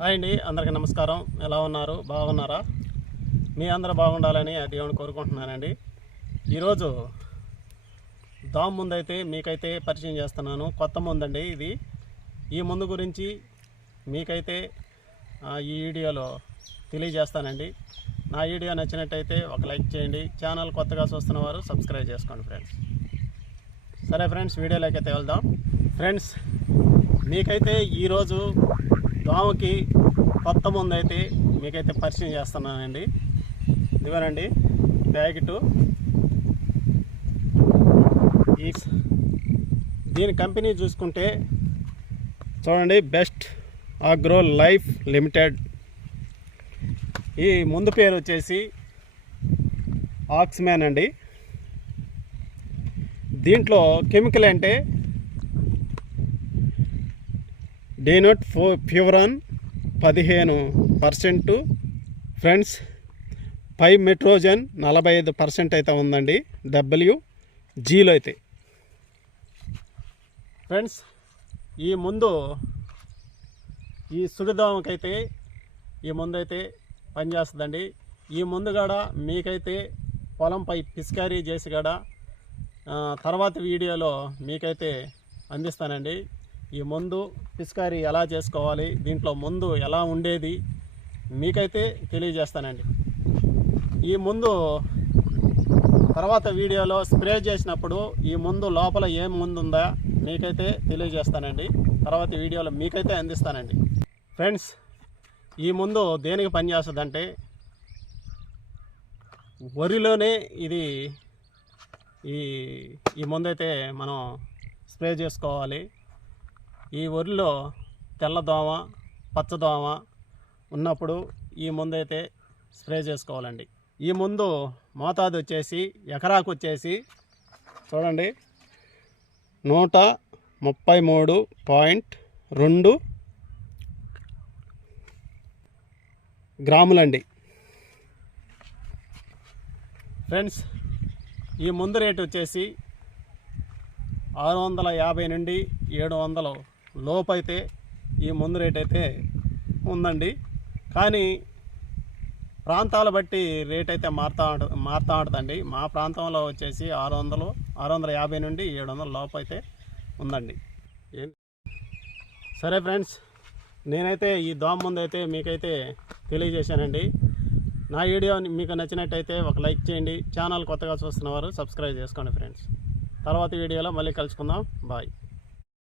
Hi అండి, అందరికీ నమస్కారం. ఎలా ఉన్నారు? బాగున్నారా? మీ అందరూ బాగుండాలని ఆ దేవుని కోరుకుంటున్నానండి. ఈరోజు దామ్ ముందైతే మీకైతే పరిచయం చేస్తున్నాను. కొత్త ముందండి ఇది. ఈ ముందు గురించి మీకైతే ఈ వీడియోలో తెలియజేస్తానండి. నా వీడియో నచ్చినట్టయితే ఒక లైక్ చేయండి. ఛానల్ కొత్తగా చూస్తున్న వారు సబ్స్క్రైబ్ చేసుకోండి ఫ్రెండ్స్. సరే ఫ్రెండ్స్, వీడియోలోకి అయితే వెళ్దాం. ఫ్రెండ్స్, మీకైతే ఈరోజు దోమకి కొత్త ముందు అయితే మీకైతే పరిచయం చేస్తున్నానండి. ఇవ్వనండి ప్యాకెటు. దీని కంపెనీ చూసుకుంటే చూడండి, బెస్ట్ అగ్రో లైఫ్ లిమిటెడ్. ఈ ముందు పేరు వచ్చేసి ఆక్స్మ్యాన్ అండి. దీంట్లో కెమికల్ అంటే డేనోట్ ఫ్యూరాన్ 15% ఫ్రెండ్స్. మెట్రోజన్ 45% అయితే ఉందండి. WGలో అయితే ఫ్రెండ్స్, ఈ ముందు ఈ సుడిదోమకైతే ఈ ముందు అయితే పనిచేస్తుందండి. ఈ ముందు కూడా మీకైతే పొలంపై పిచికారీ చేసి కూడా తర్వాత వీడియోలో మీకైతే అందిస్తానండి. ఈ ముందు పిచికారీ ఎలా చేసుకోవాలి, దీంట్లో ముందు ఎలా ఉండేది మీకైతే తెలియజేస్తానండి. ఈ ముందు తర్వాత వీడియోలో స్ప్రే చేసినప్పుడు ఈ ముందు లోపల ఏం ముందు ఉందా మీకైతే తెలియజేస్తానండి. తర్వాత వీడియోలో మీకైతే అందిస్తానండి. ఫ్రెండ్స్, ఈ ముందు దేనికి పనిచేస్తుందంటే వరిలోనే ఇది ఈ ముందైతే మనం స్ప్రే చేసుకోవాలి. ఈ వరిలో తెల్లదోమ, పచ్చదోమ ఉన్నప్పుడు ఈ ముందైతే స్ప్రే చేసుకోవాలండి. ఈ ముందు మోతాదు వచ్చేసి ఎకరాకు వచ్చేసి చూడండి 133.2 గ్రాములండి. ఫ్రెండ్స్, ఈ ముందు రేటు వచ్చేసి 650 నుండి 700 లోపు అయితే ఈ ముందు రేట్ అయితే ఉందండి. కానీ ప్రాంతాల బట్టి రేట్ అయితే మారుతూ ఉంటుందండి. మా ప్రాంతంలో వచ్చేసి 650 నుండి 700 లోపు అయితే ఉందండి. సరే ఫ్రెండ్స్, నేనైతే ఈ దోమ ముందు అయితే మీకైతే తెలియజేశానండి. నా వీడియో మీకు నచ్చినట్టయితే ఒక లైక్ చేయండి. ఛానల్ కొత్తగా చూస్తున్నవారు సబ్స్క్రైబ్ చేసుకోండి ఫ్రెండ్స్. తర్వాత వీడియోలో మళ్ళీ కలుసుకుందాం. బాయ్.